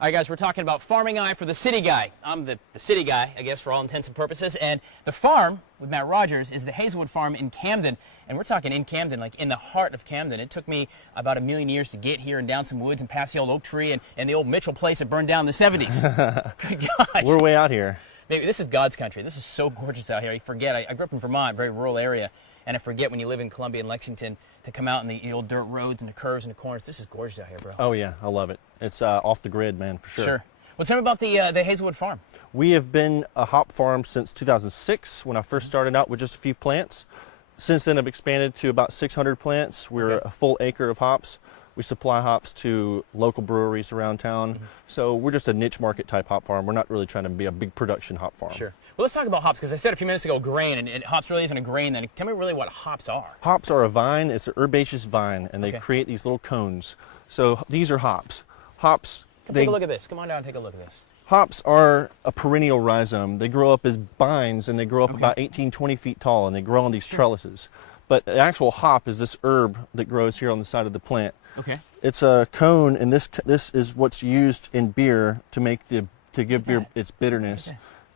All right, guys, we're talking about farming eye for the city guy. I'm the city guy, I guess, for all intents and purposes. And the farm with Matt Rogers is the Hazelwood Farm in Camden. And we're talking in Camden, like in the heart of Camden. It took me about 1,000,000 years to get here and down some woods and past the old oak tree and the old Mitchell place that burned down in the 70s. Good gosh. We're way out here. Maybe this is God's country. This is so gorgeous out here. You forget, I grew up in Vermont, a very rural area. And I forget when you live in Columbia and Lexington to come out in the old dirt roads and the curves and the corners. This is gorgeous out here, bro. Oh, yeah. I love it. It's off the grid, man, for sure. Sure. Well, tell me about the Hazelwood Farm. We have been a hop farm since 2006 when I first started out with just a few plants. Since then, I've expanded to about 600 plants. We're a full acre of hops. We supply hops to local breweries around town. So we're just a niche market type hop farm. We're not really trying to be a big production hop farm. Sure. Well, let's talk about hops, because I said a few minutes ago grain, and hops really isn't a grain then. Tell me really what hops are. Hops are a vine. It's an herbaceous vine, and they create these little cones. So these are hops. Hops. Take a look at this. Come on down and take a look at this. Hops are a perennial rhizome. They grow up as vines, and they grow up about 18, 20 feet tall, and they grow on these trellises. But the actual hop is this herb that grows here on the side of the plant. Okay. It's a cone, and this is what's used in beer to make to give beer its bitterness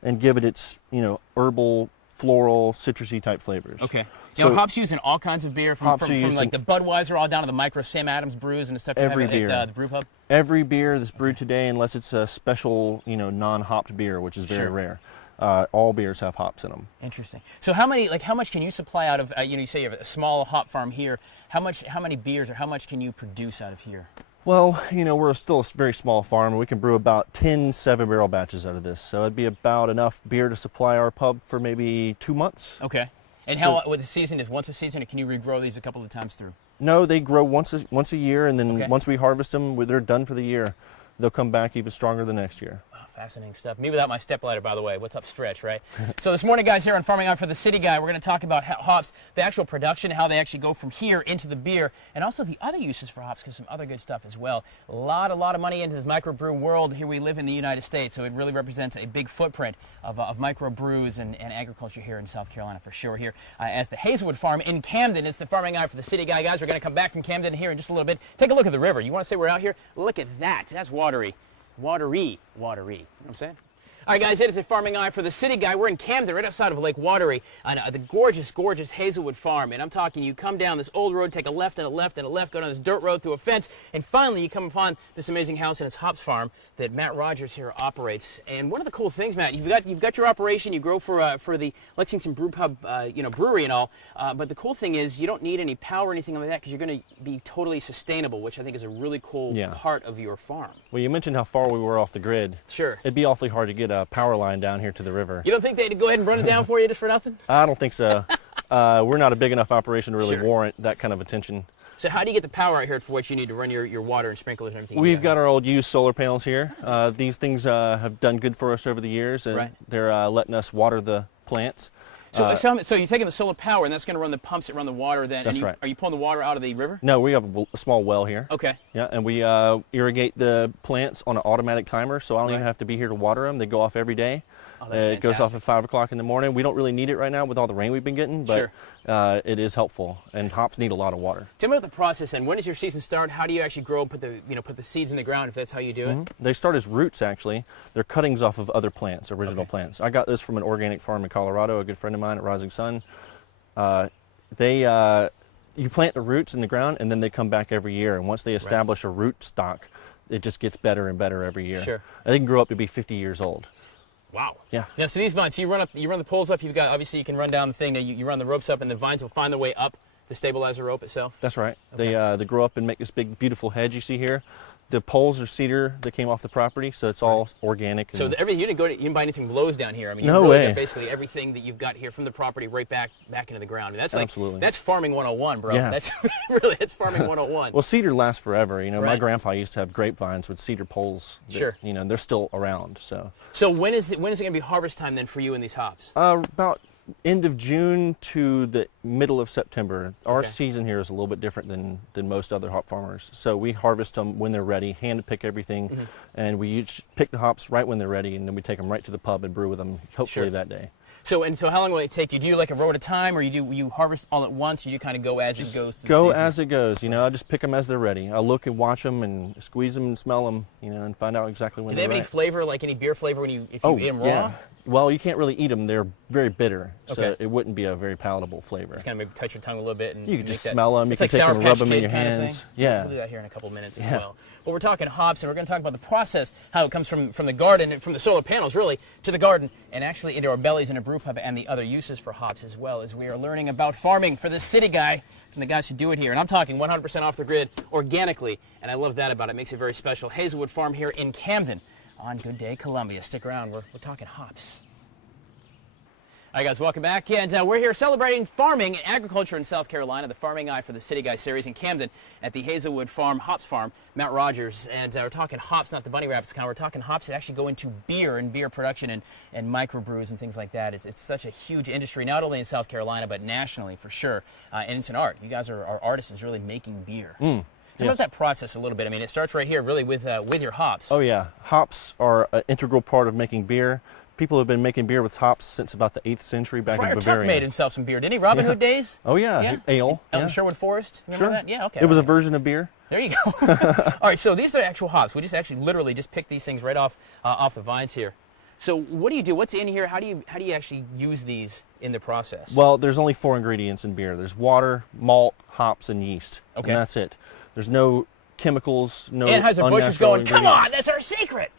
and give it its herbal, floral, citrusy type flavors. Okay. So hops used in all kinds of beer, from like the Budweiser all down to the micro Sam Adams brews and the stuff you have at the brew pub. Every beer that's brewed today, unless it's a special non-hopped beer, which is very rare. All beers have hops in them. Interesting. So how much can you supply out of, you say you have a small hop farm here, how many beers or how much can you produce out of here? Well, we're still a very small farm, and we can brew about 10 7-barrel batches out of this. So it'd be about enough beer to supply our pub for maybe 2 months. Okay. And how, with the season, is once a season, or can you regrow these a couple of times through? No, they grow once a year, and then once we harvest them, they're done for the year. They'll come back even stronger the next year. Fascinating stuff. Me without my stepladder, by the way. What's up, Stretch, right? So this morning, guys, here on Farming Eye for the City Guy, we're going to talk about hops, the actual production, how they actually go from here into the beer, and also the other uses for hops, because some other good stuff as well. A lot of money into this microbrew world. Here we live in the United States, so it really represents a big footprint of microbrews and agriculture here in South Carolina for sure. Here as the Hazelwood Farm in Camden. It's the Farming Eye for the City Guy, guys. We're going to come back from Camden here in just a little bit. Take a look at the river. You want to say we're out here? Look at that. That's watery. Watery. You know what I'm saying? All right, guys, it is a Farming Eye for the City Guy. We're in Camden, right outside of Lake Watery, on the gorgeous, gorgeous Hazelwood Farm. And I'm talking, you come down this old road, take a left and a left and a left, go down this dirt road through a fence, and finally you come upon this amazing house and its hops farm that Matt Rogers here operates. And one of the cool things, Matt, you've got your operation. You grow for the Lexington Brew Pub, brewery and all. But the cool thing is you don't need any power or anything like that, because you're going to be totally sustainable, which I think is a really cool part of your farm. Well, you mentioned how far we were off the grid. Sure. It'd be awfully hard to get a power line down here to the river. You don't think they'd go ahead and run it down for you just for nothing? I don't think so. We're not a big enough operation to really warrant that kind of attention. So how do you get the power out here for what you need to run your water and sprinklers and everything? We've got our old used solar panels here. These things have done good for us over the years, and they're letting us water the plants. So you're taking the solar power, and that's going to run the pumps that run the water then? That's right. Are you pulling the water out of the river? No, we have a small well here. Okay. Yeah, and we irrigate the plants on an automatic timer, so I don't even have to be here to water them. They go off every day. Oh, that's it goes off at 5 o'clock in the morning. We don't really need it right now with all the rain we've been getting, but it is helpful, and hops need a lot of water. Tell me about the process then. When does your season start? How do you actually grow and put the seeds in the ground, if that's how you do it? They start as roots, actually. They're cuttings off of other plants, original plants. I got this from an organic farm in Colorado, a good friend of mine at Rising Sun. You plant the roots in the ground, and then they come back every year, and once they establish a root stock, it just gets better and better every year. Sure. They can grow up to be 50 years old. Wow. Yeah. Now, so these vines, you run the poles up. You've got, obviously, you can run down the thing. You run the ropes up, and the vines will find their way up to stabilize the rope itself. That's right. Okay. They grow up and make this big, beautiful hedge you see here. The poles are cedar that came off the property, so it's all organic. So everything, you didn't buy anything Lowe's down here. I mean, no really way. Got basically everything that you've got here from the property right back into the ground. I mean, that's absolutely. That's farming 101, bro. Yeah. That's farming 101. Well, cedar lasts forever. My grandpa used to have grapevines with cedar poles. That, they're still around. So when is it going to be harvest time then for you in these hops? About end of June to the middle of September. Our season here is a little bit different than most other hop farmers. So we harvest them when they're ready, hand pick everything, and we pick the hops right when they're ready, and then we take them right to the pub and brew with them, hopefully that day. So how long will it take you? Do you like a row at a time, or you harvest all at once, or you kind of go as it goes through the season? As it goes. You know, I just pick them as they're ready. I look and watch them and squeeze them and smell them, you know, and find out exactly when Do they have any flavor, like any beer flavor, if you eat them raw? Yeah. Well, you can't really eat them. They're very bitter, so Okay. it wouldn't be a very palatable flavor. Just kind of maybe touch your tongue a little bit. And You can just make that, smell them. You it's can like take Sour them and Patch rub them in Kid your kind of hands. thing. Yeah. We'll do that here in a couple of minutes as well. But we're talking hops, and we're going to talk about the process, how it comes from the garden, from the solar panels, really, to the garden, and actually into our bellies in a brew pub, and the other uses for hops as well, as we are learning about farming for this city guy, from the guys who do it here. And I'm talking 100% off the grid, organically, and I love that about it. It makes it very special. Hazelwood Farm here in Camden on Good Day, Columbia. Stick around. We're talking hops. Hi guys, welcome back, and we're here celebrating farming and agriculture in South Carolina, the Farming Eye for the City Guy series in Camden at the Hazelwood Farm, Hops Farm, Mount Rogers, and we're talking hops, not the bunny rabbits kind, we're talking hops that actually go into beer and beer production and microbrews and things like that. It's such a huge industry, not only in South Carolina, but nationally for sure, and it's an art. You guys are artisans really making beer. Tell me about that process a little bit. I mean, it starts right here really with your hops. Oh yeah, hops are an integral part of making beer. People have been making beer with hops since about the 8th century back Friar in Tuck Bavaria. made himself some beer, didn't he? Robin Hood days? Oh yeah, ale. Out in Yeah. Sherwood Forest? Remember that? Yeah, okay. It was a okay. version of beer. There you go. All right, so these are actual hops. We just actually literally just pick these things right off the vines here. So what do you do? What's in here? How do you actually use these in the process? Well, there's only 4 ingredients in beer. There's water, malt, hops, and yeast. Okay. And that's it. There's no chemicals, no Anheuser-Busch is unnatural going, come ingredients. on, that's our secret.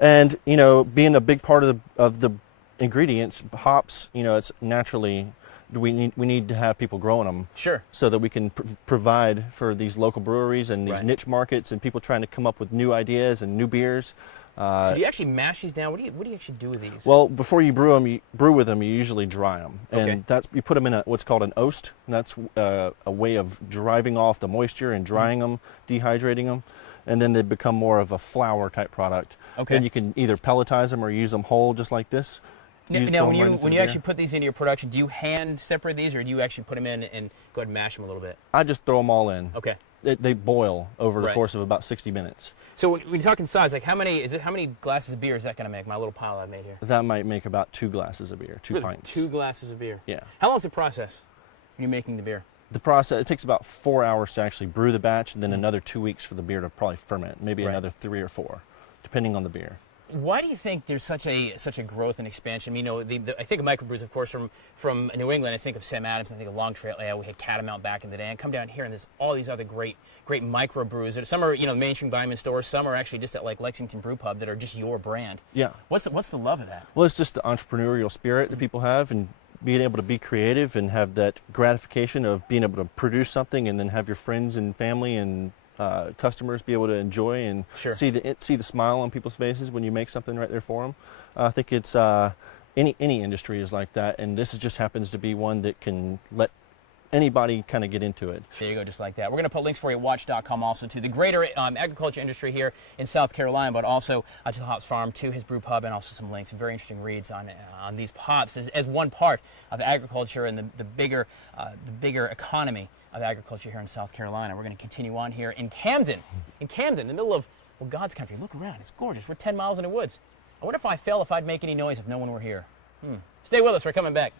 And, you know, being a big part of the ingredients, hops, you know, it's naturally, we need to have people growing them. Sure. So that we can provide for these local breweries and these Right. niche markets and people trying to come up with new ideas and new beers. So do you actually mash these down? What do you actually do with these? Well, before you brew with them, you usually dry them, and Okay. you put them in what's called an oast. And that's a way of driving off the moisture and drying them, dehydrating them, and then they become more of a flour type product. Okay. Then you can either pelletize them or use them whole, just like this. Now, Throw when 'em right you into when the you beer. actually put these into your production, do you hand separate these, or do you actually put them in and go ahead and mash them a little bit? I just throw them all in. Okay. They boil over the Right. course of about 60 minutes. So when you're talking size, like how many glasses of beer is that going to make? My little pile I made here. That might make about 2 glasses of beer, 2 Really? pints. 2 glasses of beer. Yeah. How long's the process when you're making the beer? The process, it takes about 4 hours to actually brew the batch, and then another 2 weeks for the beer to probably ferment, maybe Right. another 3 or 4, depending on the beer. Why do you think there's such a growth and expansion? I mean, I think of microbrews, of course, from New England. I think of Sam Adams. I think of Long Trail Ale. We had Catamount back in the day. And come down here, and there's all these other great microbrews. Some are mainstream Diamond stores. Some are actually just at like Lexington Brew Pub that are just your brand. Yeah. What's the love of that? Well, it's just the entrepreneurial spirit that people have, and being able to be creative and have that gratification of being able to produce something and then have your friends and family and customers be able to enjoy and Sure. see the smile on people's faces when you make something right there for them. I think it's any industry is like that, and this just happens to be one that can let anybody kind of get into it. There you go, just like that. We're going to put links for you at watch.com also to the greater agriculture industry here in South Carolina, but also to the Hops Farm, to his brew pub, and also some links, very interesting reads on these hops as one part of agriculture and the bigger economy of agriculture here in South Carolina. We're going to continue on here in Camden, in the middle of, well, God's country. Look around, it's gorgeous. We're 10 miles in the woods. I wonder if I fell if I'd make any noise if no one were here. Stay with us, we're coming back.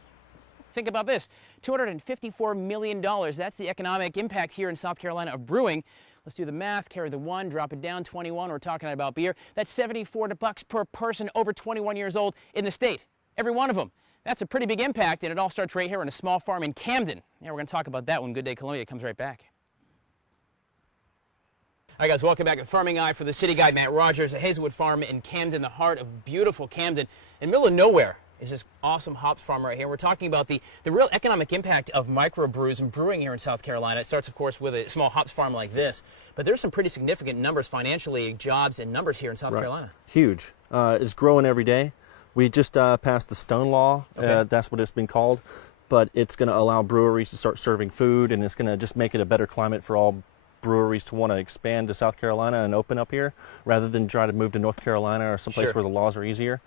Think about this, $254 million. That's the economic impact here in South Carolina of brewing. Let's do the math, carry the 1, drop it down, 21. We're talking about beer. That's $74 per person over 21 years old in the state. Every one of them. That's a pretty big impact, and it all starts right here on a small farm in Camden. Yeah, we're going to talk about that when Good Day Columbia comes right back. Hi guys, welcome back to Farming Eye for the City Guy, Matt Rogers at Hazelwood Farm in Camden, the heart of beautiful Camden. In the middle of nowhere is this awesome hops farm right here. We're talking about the real economic impact of microbrews and brewing here in South Carolina. It starts, of course, with a small hops farm like this, but there's some pretty significant numbers financially, jobs and numbers here in South Carolina. Huge. It's growing every day. We just passed the Stone Law. Okay. That's what it's been called. But it's going to allow breweries to start serving food, and it's going to just make it a better climate for all breweries to want to expand to South Carolina and open up here rather than try to move to North Carolina or someplace Sure. where the laws are easier.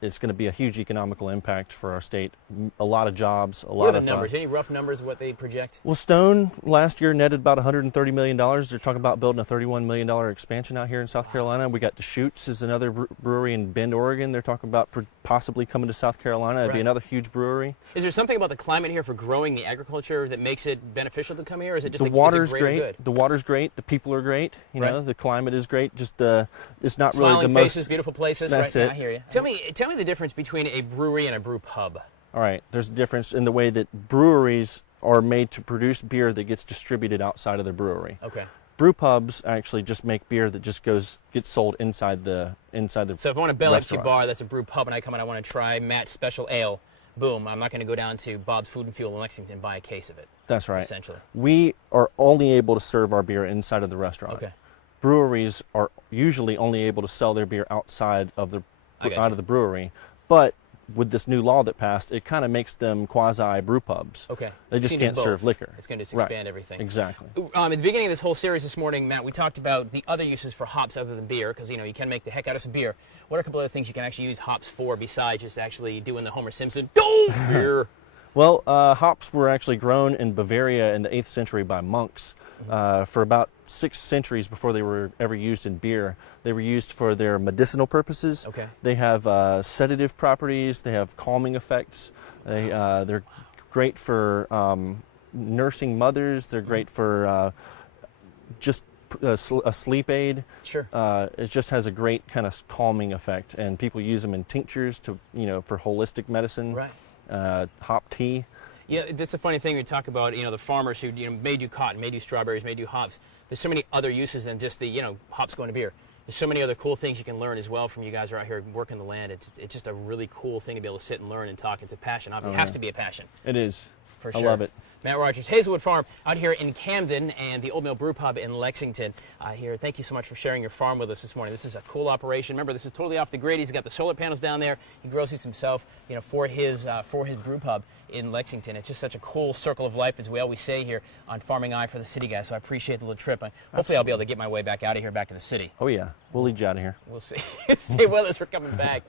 It's going to be a huge economical impact for our state. A lot of jobs, a lot What are of the numbers? Any rough numbers of what they project? Well, Stone last year netted about $130 million. They're talking about building a $31 million expansion out here in South Carolina. We got Deschutes is another brewery in Bend, Oregon. They're talking about possibly coming to South Carolina. It'd be another huge brewery. Is there something about the climate here for growing the agriculture that makes it beneficial to come here? Or is it just the water's great? The water's great. The people are great. You know, the climate is great. Just it's not Smiling really the faces, most. beautiful places. That's right? it. Yeah, I hear you. Tell me the difference between a brewery and a brew pub. All right. There's a difference in the way that breweries are made to produce beer that gets distributed outside of the brewery. Okay. Brew pubs actually just make beer that just gets sold inside the So if I want a Bell restaurant. bar that's a brew pub and I come and I want to try Matt's Special Ale, boom, I'm not going to go down to Bob's Food and Fuel in Lexington and buy a case of it. That's right. Essentially. We are only able to serve our beer inside of the restaurant. Okay. Breweries are usually only able to sell their beer outside of the I the brewery, but with this new law that passed, it kind of makes them quasi brew pubs. Okay. They just can't serve liquor. It's going to expand everything. Exactly. At the beginning of this whole series this morning, Matt, we talked about the other uses for hops other than beer, because you can make the heck out of some beer. What are a couple other things you can actually use hops for besides just actually doing the Homer Simpson beer? Well, hops were actually grown in Bavaria in the 8th century by monks. For about 6 centuries before they were ever used in beer. They were used for their medicinal purposes. Okay. They have sedative properties. They have calming effects. They're great for nursing mothers. They're great for just a sleep aid. Sure. It just has a great kind of calming effect, and people use them in tinctures to, for holistic medicine. Right. Hop tea. Yeah, that's a funny thing we talk about, the farmers who, made you cotton, made you strawberries, made you hops. There's so many other uses than just the, hops going to beer. There's so many other cool things you can learn as well from you guys who are out here working the land. It's just a really cool thing to be able to sit and learn and talk. It's a passion. It has to be a passion. It is. For sure. I love it. Matt Rogers, Hazelwood Farm, out here in Camden and the Old Mill Brew Pub in Lexington. Here, thank you so much for sharing your farm with us this morning. This is a cool operation. Remember, this is totally off the grid. He's got the solar panels down there. He grows these himself, for his brew pub in Lexington. It's just such a cool circle of life, as we always say here on Farming Eye for the City Guys. So I appreciate the little trip. Hopefully, I'll be able to get my way back out of here, back to the city. Oh yeah, we'll lead you out of here. We'll see. Stay with us. We're coming back.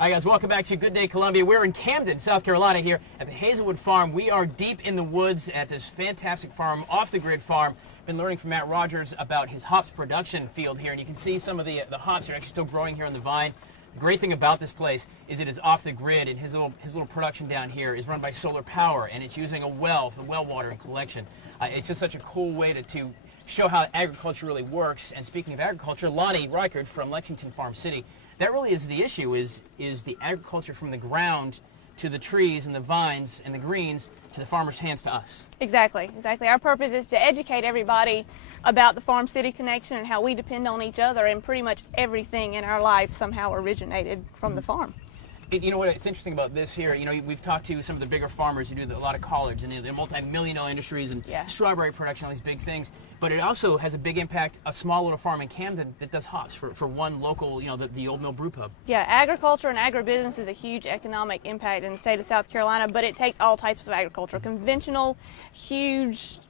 All right, guys, welcome back to Good Day Columbia. We're in Camden, South Carolina here at the Hazelwood Farm. We are deep in the woods at this fantastic farm, off-the-grid farm. Been learning from Matt Rogers about his hops production field here, and you can see some of the hops are actually still growing here on the vine. The great thing about this place is it is off the grid, and his little production down here is run by solar power, and it's using the well water and collection. It's just such a cool way to show how agriculture really works. And speaking of agriculture, Lonnie Reichert from Lexington Farm City, that really is the issue, is the agriculture from the ground to the trees and the vines and the greens to the farmer's hands to us. Exactly. Our purpose is to educate everybody about the farm-city connection and how we depend on each other, and pretty much everything in our life somehow originated from the farm. You know what, it's interesting about this here, we've talked to some of the bigger farmers who do a lot of collards and the multi-million-dollar industries and strawberry production, all these big things. But it also has a big impact, a small little farm in Camden that does hops for one local, the Old Mill Brew Pub. Yeah, agriculture and agribusiness is a huge economic impact in the state of South Carolina, but it takes all types of agriculture. Conventional, huge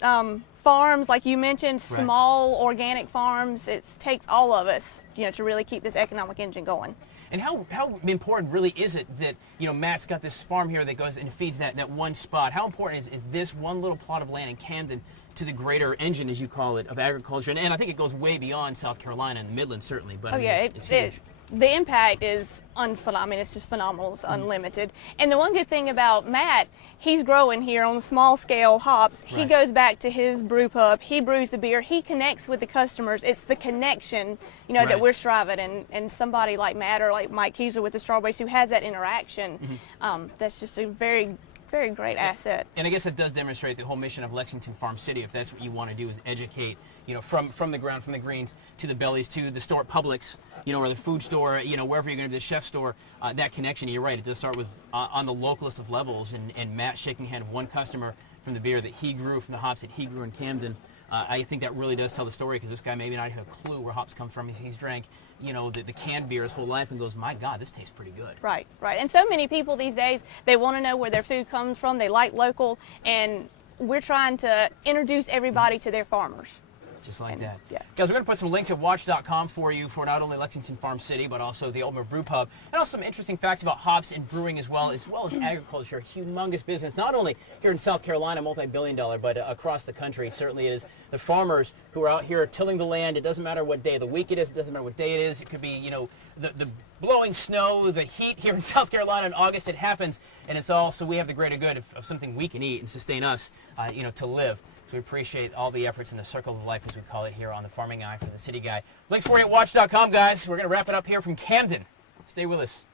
farms, like you mentioned, small organic farms. It takes all of us, to really keep this economic engine going. And how important really is it that, Matt's got this farm here that goes and feeds that one spot? How important is this one little plot of land in Camden to the greater engine, as you call it, of agriculture? And I think it goes way beyond South Carolina and the Midlands, certainly. But it's huge. The impact is phenomenal. It's just phenomenal. It's unlimited. And the one good thing about Matt, he's growing here on small scale hops. He goes back to his brew pub. He brews the beer. He connects with the customers. It's the connection, that we're striving. And somebody like Matt or like Mike Keyser with the strawberries who has that interaction, that's just a very, very great asset. And I guess it does demonstrate the whole mission of Lexington Farm City, if that's what you want to do, is educate, from the ground, from the greens to the bellies, to the store, Publix, or the food store, wherever you're going to be, the chef store, that connection. You're right, it does start with on the localist of levels, and Matt shaking hand of one customer from the beer that he grew, from the hops that he grew in Camden. I think that really does tell the story, because this guy maybe not have a clue where hops come from. He's drank, the canned beer his whole life and goes, my God, this tastes pretty good. Right. And so many people these days, they want to know where their food comes from. They like local, and we're trying to introduce everybody to their farmers. Just like that. Yeah. Guys, we're going to put some links at watch.com for you for not only Lexington Farm City, but also the Ultimate Brew Pub, and also some interesting facts about hops and brewing as well as agriculture. Humongous business, not only here in South Carolina, multi-billion-dollar, but across the country. Certainly it is the farmers who are out here tilling the land. It doesn't matter what day of the week it is. It doesn't matter what day it is. It could be, you know, the blowing snow, the heat here in South Carolina in August. It happens, and it's all so we have the greater good of something we can eat and sustain us, you know, to live. So we appreciate all the efforts in the circle of life, as we call it here on the Farming Eye for the City Guy. Links for you at watch.com, guys. We're going to wrap it up here from Camden. Stay with us.